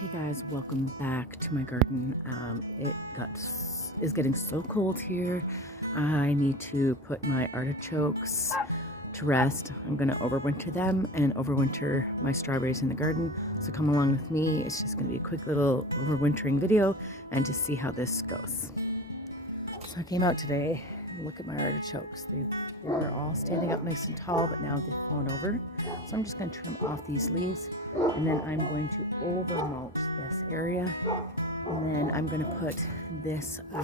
Hey guys, welcome back to my garden. Is getting so cold here. I need to put my artichokes to rest. I'm gonna overwinter them and overwinter my strawberries in the garden. So come along with me. It's just gonna be a quick little overwintering video and to see how this goes. So I came out today and look at my artichokes. They were all standing up nice and tall, but now they've fallen over. So I'm just going to trim off these leaves, and then I'm going to over mulch this area. And then I'm going to put this, I'm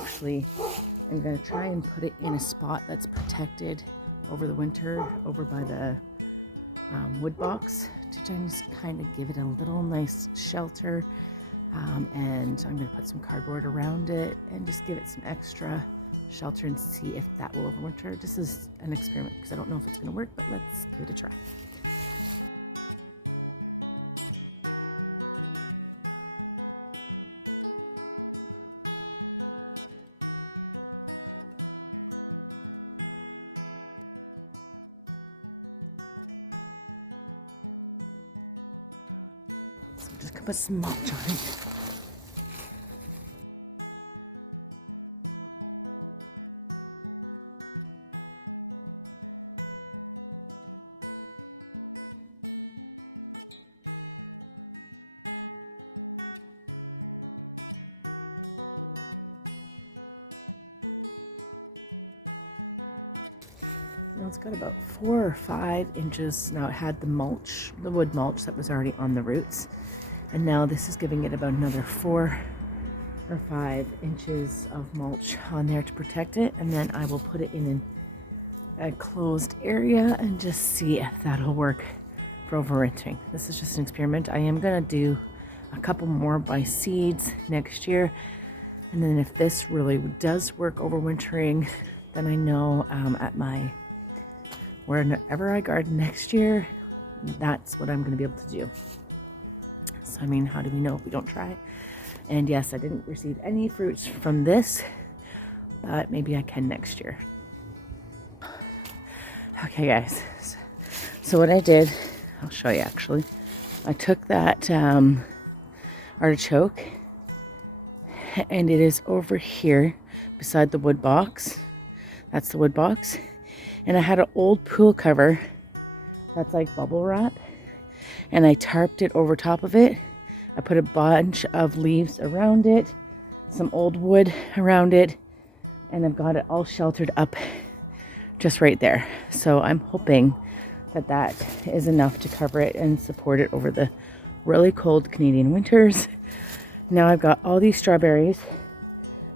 going to try and put it in a spot that's protected over the winter, over by the wood box, to just kind of give it a little nice shelter. And I'm going to put some cardboard around it and just give it some extra shelter and see if that will overwinter. This is an experiment because I don't know if it's going to work, but let's give it a try. So I'm just going to put some mulch on it. Now it's got about 4 or 5 inches. Now it had the mulch, the wood mulch that was already on the roots. And now this is giving it about another 4 or 5 inches of mulch on there to protect it. And then I will put it in a closed area and just see if that'll work for overwintering. This is just an experiment. I am gonna do a couple more by seeds next year. And then if this really does work overwintering, then I know wherever I garden next year, that's what I'm going to be able to do. So, I mean, how do we know if we don't try? And yes, I didn't receive any fruits from this, but maybe I can next year. Okay, guys. So what I did, I'll show you actually. I took that artichoke, and it is over here beside the wood box. That's the wood box. And I had an old pool cover that's like bubble wrap, and I tarped it over top of it. I put a bunch of leaves around it, some old wood around it, and I've got it all sheltered up just right there. So I'm hoping that that is enough to cover it and support it over the really cold Canadian winters. Now I've got all these strawberries.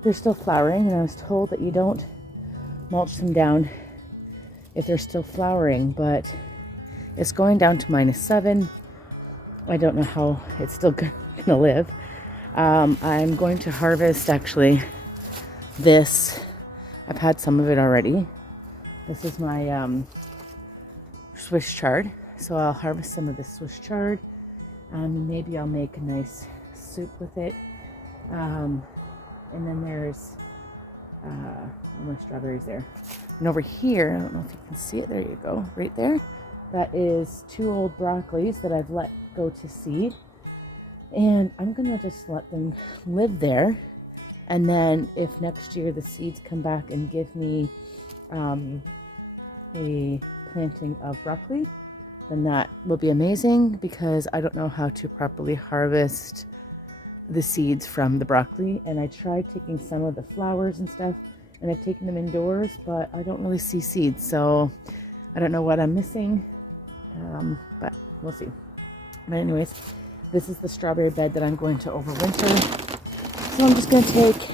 They're still flowering, and I was told that you don't mulch them down if they're still flowering, but it's going down to -7. I don't know how it's still gonna live. I'm going to harvest actually this. I've had some of it already. This is my Swiss chard, so I'll harvest some of the Swiss chard. Maybe I'll make a nice soup with it. And then there's my strawberries there. And over here, I don't know if you can see it, there you go, right there. That is 2 old broccolis that I've let go to seed. And I'm gonna just let them live there. And then if next year the seeds come back and give me a planting of broccoli, then that will be amazing, because I don't know how to properly harvest the seeds from the broccoli. And I tried taking some of the flowers and stuff, and I've taken them indoors, but I don't really see seeds, so I don't know what I'm missing, but we'll see. But anyways, this is the strawberry bed that I'm going to overwinter. So I'm just going to take,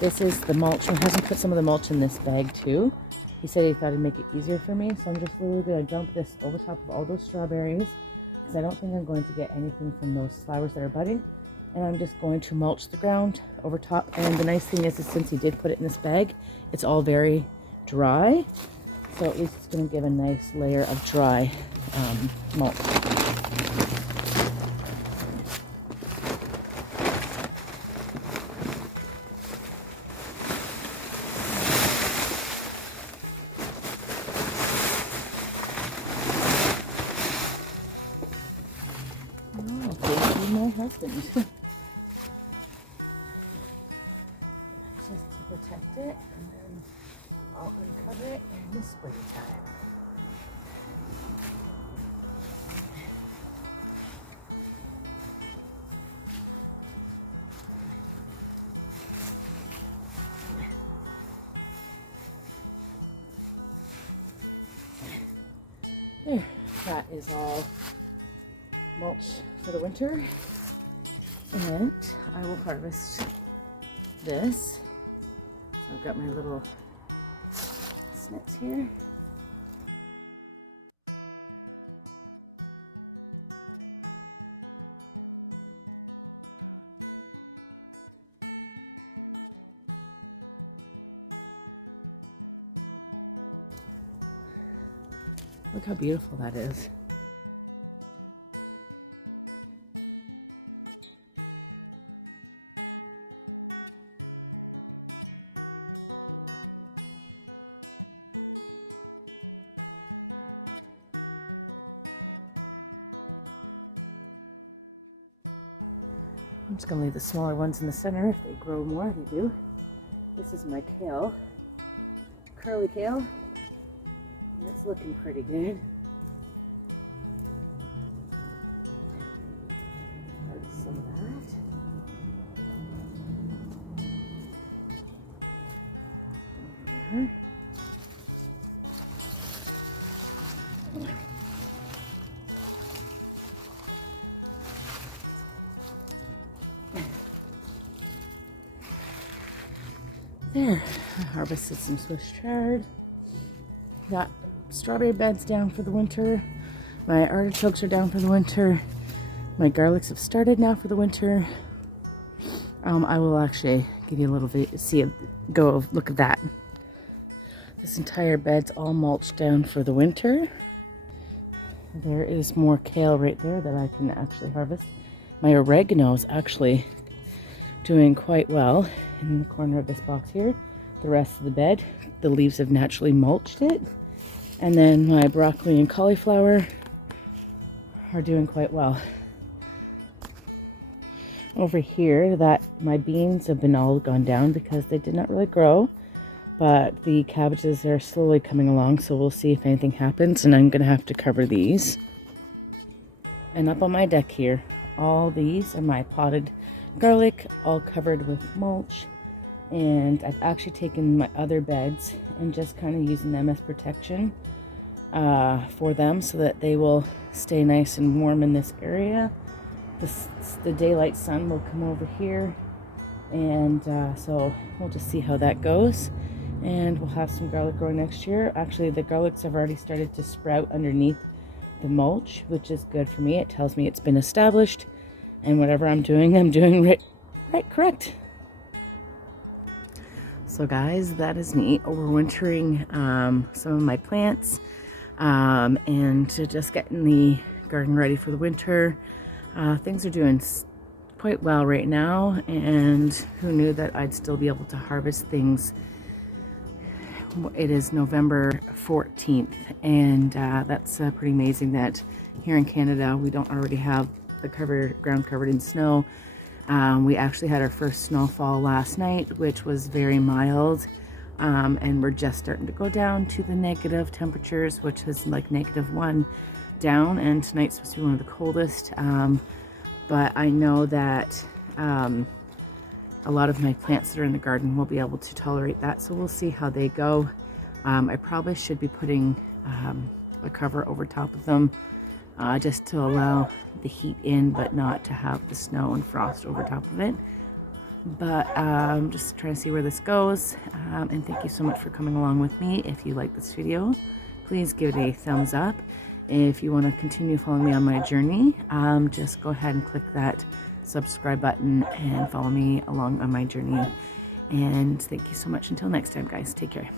this is the mulch. My husband put some of the mulch in this bag too. He said he thought it'd make it easier for me, so I'm just literally going to dump this over top of all those strawberries, because I don't think I'm going to get anything from those flowers that are budding. And I'm just going to mulch the ground over top. And the nice thing is since he did put it in this bag, it's all very dry. So at least it's going to give a nice layer of dry mulch. Oh, thank you, my husband. Just to protect it, and then I'll uncover it in the springtime. There, that is all mulch for the winter, and I will harvest this. I've got my little snips here. Look how beautiful that is. I'm just going to leave the smaller ones in the center. If they grow more, they do. This is my kale, curly kale, and it's looking pretty good. Harvest some of that. There. There, I harvested some Swiss chard. Got strawberry beds down for the winter. My artichokes are down for the winter. My garlics have started now for the winter. I will actually give you a little look at that. This entire bed's all mulched down for the winter. There is more kale right there that I can actually harvest. My oregano is actually doing quite well in the corner of this box here. The rest of the bed, the leaves have naturally mulched it. And then my broccoli and cauliflower are doing quite well. Over here, my beans have been all gone down because they did not really grow, but the cabbages are slowly coming along, so we'll see if anything happens, and I'm gonna have to cover these. And up on my deck here, all these are my potted garlic, all covered with mulch. And I've actually taken my other beds and just kind of using them as protection for them so that they will stay nice and warm in this area. The daylight sun will come over here, and so we'll just see how that goes. And we'll have some garlic growing next year. Actually, the garlics have already started to sprout underneath the mulch, which is good for me. It tells me it's been established, and whatever I'm doing right correct. So guys, that is me overwintering some of my plants and just getting the garden ready for the winter. Things are doing quite well right now, and who knew that I'd still be able to harvest things. It is November 14th, and that's pretty amazing that here in Canada we don't already have the ground covered in snow. We actually had our first snowfall last night, which was very mild, and we're just starting to go down to the negative temperatures, which is like -1 down, and tonight's supposed to be one of the coldest. But I know that a lot of my plants that are in the garden will be able to tolerate that, so we'll see how they go. I probably should be putting a cover over top of them just to allow the heat in, but not to have the snow and frost over top of it. But I'm just trying to see where this goes, and thank you so much for coming along with me. If you like this video, please give it a thumbs up. If you want to continue following me on my journey, just go ahead and click that subscribe button and follow me along on my journey. And thank you so much. Until next time, guys, take care.